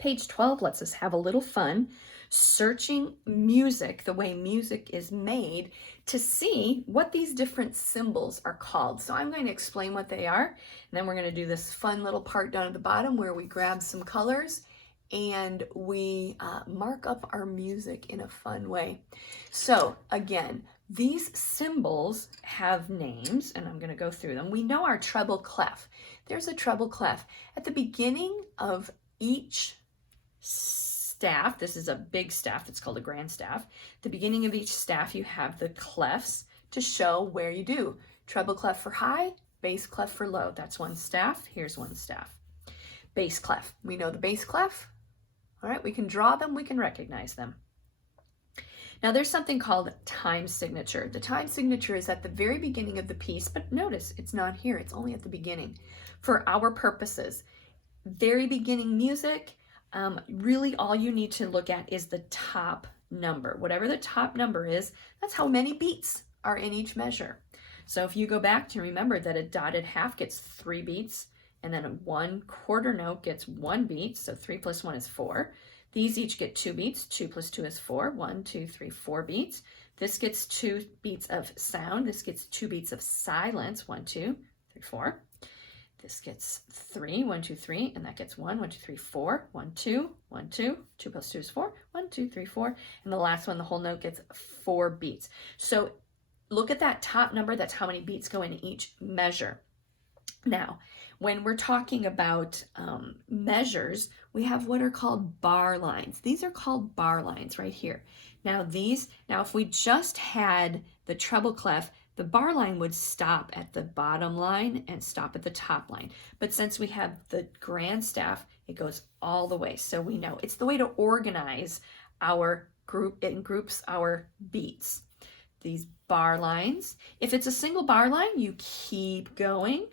Page 12 lets us have a little fun searching music, the way music is made, to see what these different symbols are called. So I'm going to explain what they are, and then we're going to do this fun little part down at the bottom where we grab some colors and we mark up our music in a fun way. So again, these symbols have names, and I'm going to go through them. We know our treble clef. There's a treble clef. At the beginning of each staff, this is a big staff, it's called a grand staff. At the beginning of each staff, you have the clefs to show where you do. Treble clef for high, bass clef for low. That's one staff. Here's one staff. Bass clef. We know the bass clef. All right, we can draw them, we can recognize them. Now there's something called time signature. The time signature is at the very beginning of the piece, but notice it's not here, it's only at the beginning. For our purposes, very beginning music, really all you need to look at is the top number. Whatever the top number is, that's how many beats are in each measure. So if you go back to remember that a dotted half gets 3 beats, and then a 1/4 note gets 1 beat, so 3 plus 1 is 4. These each get 2 beats, 2 plus 2 is 4, 1, 2, 3, 4 beats. This gets 2 beats of sound, this gets 2 beats of silence, 1, 2, 3, 4. This gets 3, 1, 2, 3, and that gets 1, 1, 2, 3, 4, 1, 2, 1, 2, 2 plus 2 is 4, 1, 2, 3, 4, and the last one, the whole note gets 4 beats. So look at that top number, that's how many beats go in each measure. Now, when we're talking about measures, we have what are called bar lines. These are called bar lines right here. Now if we just had the treble clef, the bar line would stop at the bottom line and stop at the top line. But since we have the grand staff, it goes all the way. So we know it's the way to organize our group, it groups our beats. These bar lines, if it's a single bar line, you keep going.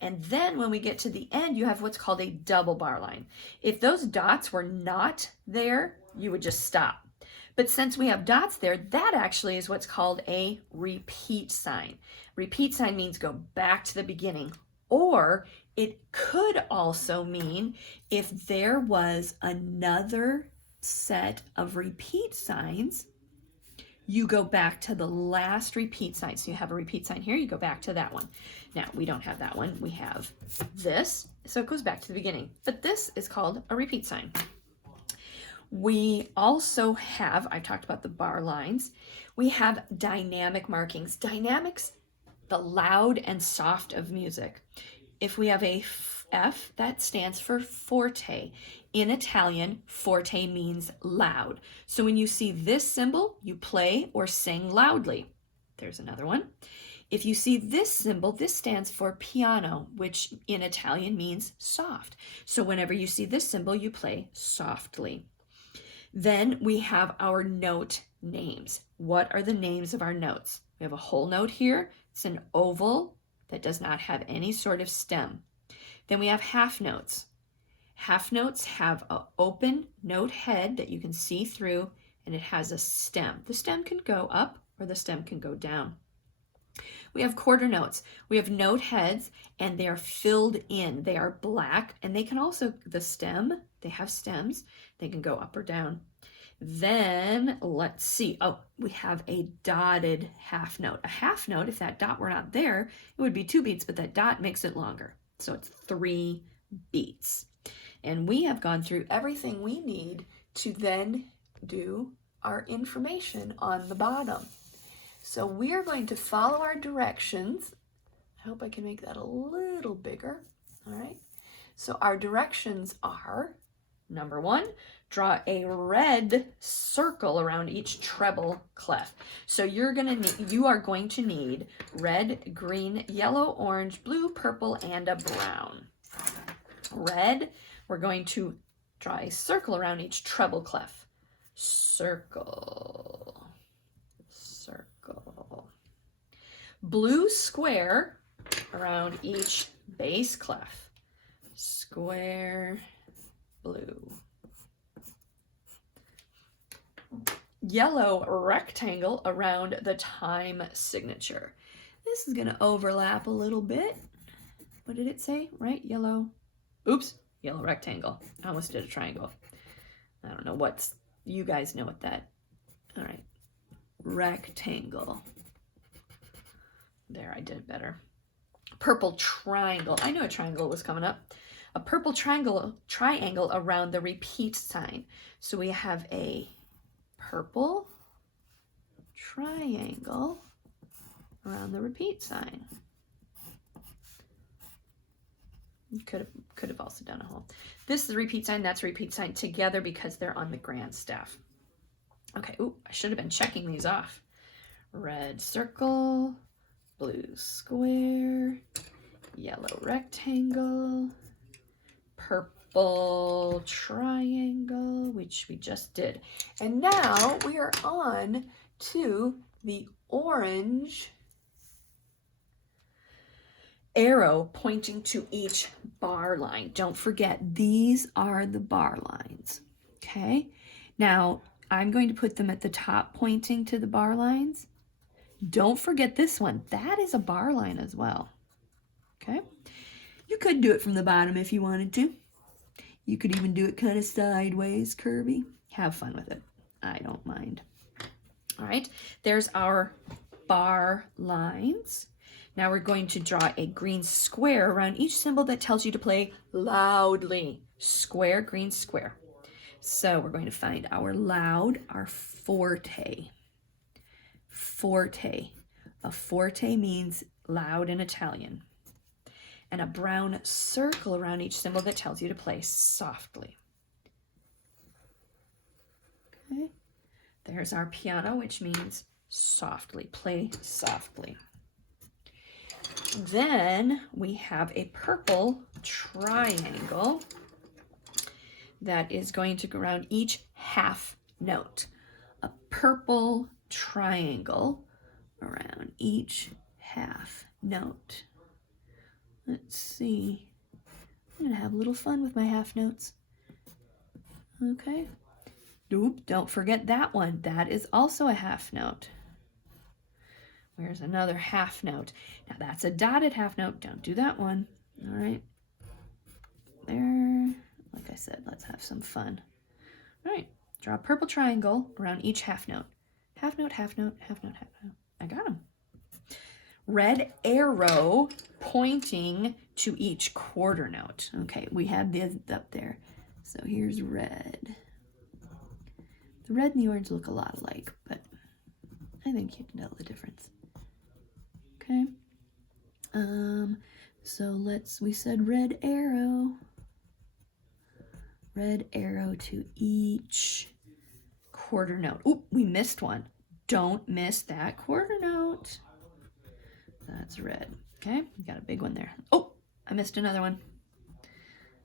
And then when we get to the end, you have what's called a double bar line. If those dots were not there, you would just stop. But since we have dots there, that actually is what's called a repeat sign. Repeat sign means go back to the beginning. Or it could also mean if there was another set of repeat signs, you go back to the last repeat sign. So you have a repeat sign here, you go back to that one. Now, we don't have that one, we have this, so it goes back to the beginning. But this is called a repeat sign. We also have, I talked about the bar lines, we have dynamic markings. Dynamics, the loud and soft of music. If we have a F, that stands for forte. In Italian, forte means loud. So when you see this symbol, you play or sing loudly. There's another one. If you see this symbol, this stands for piano, which in Italian means soft. So whenever you see this symbol, you play softly. Then we have our note names. What are the names of our notes? We have a whole note here. It's an oval that does not have any sort of stem. Then we have half notes. Half notes have an open note head that you can see through, and it has a stem. The stem can go up or the stem can go down. We have quarter notes. We have note heads, and they are filled in. They are black, and they can also, the stem, they have stems. They can go up or down. Then let's see. Oh, we have a dotted half note. A half note, if that dot were not there, it would be 2 beats, but that dot makes it longer. So it's 3 beats. And we have gone through everything we need to then do our information on the bottom. So we are going to follow our directions. I hope I can make that a little bigger. All right. So our directions are, number 1, draw a red circle around each treble clef. So you are going to need red, green, yellow, orange, blue, purple, and a brown. Red, we're going to draw a circle around each treble clef. Circle, circle. Blue square around each bass clef. Square, blue. Yellow rectangle around the time signature. This is going to overlap a little bit. What did it say? Right? Yellow. Oops, yellow rectangle. I almost did a triangle. I don't know what's, you guys know what that, all right, rectangle. There, I did it better. Purple triangle. I knew a triangle was coming up. A purple triangle around the repeat sign. So we have a purple triangle around the repeat sign. You could have also done a whole. This is a repeat sign, that's a repeat sign together because they're on the grand staff. Okay, ooh, I should have been checking these off. Red circle, blue square, yellow rectangle, purple triangle, which we just did. And now we are on to the orange arrow pointing to each bar line. Don't forget, these are the bar lines, okay? Now, I'm going to put them at the top pointing to the bar lines. Don't forget this one. That is a bar line as well, okay? You could do it from the bottom if you wanted to. You could even do it kind of sideways, curvy. Have fun with it. I don't mind. All right, there's our bar lines. Now we're going to draw a green square around each symbol that tells you to play loudly. Square, green square. So we're going to find our loud, our forte. Forte. A forte means loud in Italian. And a brown circle around each symbol that tells you to play softly. Okay. There's our piano, which means softly. Play softly. Then we have a purple triangle that is going to go around each half note. A purple triangle around each half note. Let's see. I'm going to have a little fun with my half notes. Okay. Oop, don't forget that one. That is also a half note. Where's another half note? Now that's a dotted half note. Don't do that one. All right. There. Like I said, let's have some fun. All right. Draw a purple triangle around each half note. Half note, half note, half note, half note. I got them. Red arrow pointing to each quarter note. Okay, we have this up there. So here's red. The red and the orange look a lot alike, but I think you can tell the difference. Okay. So we said red arrow. Red arrow to each quarter note. Oop, we missed one. Don't miss that quarter note. That's red. Okay, we got a big one there. Oh, I missed another one.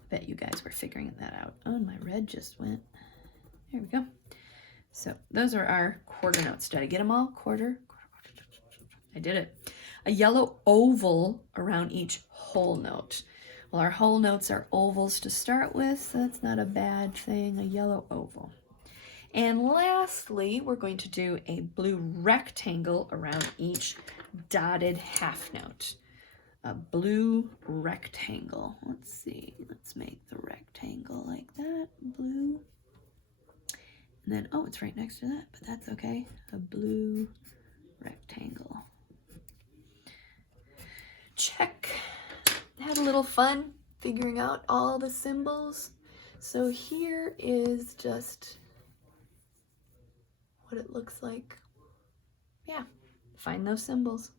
Bet you guys were figuring that out. Oh, my red just went. There we go. So those are our quarter notes. Did I get them all? Quarter. I did it. A yellow oval around each whole note. Well, our whole notes are ovals to start with, so that's not a bad thing. A yellow oval. And lastly, we're going to do a blue rectangle around each dotted half note. A blue rectangle. Let's see. Let's make the rectangle like that. Blue. And then, oh, it's right next to that, but that's okay. A blue rectangle. Check. Had a little fun figuring out all the symbols. So here is just what it looks like. Yeah, find those symbols.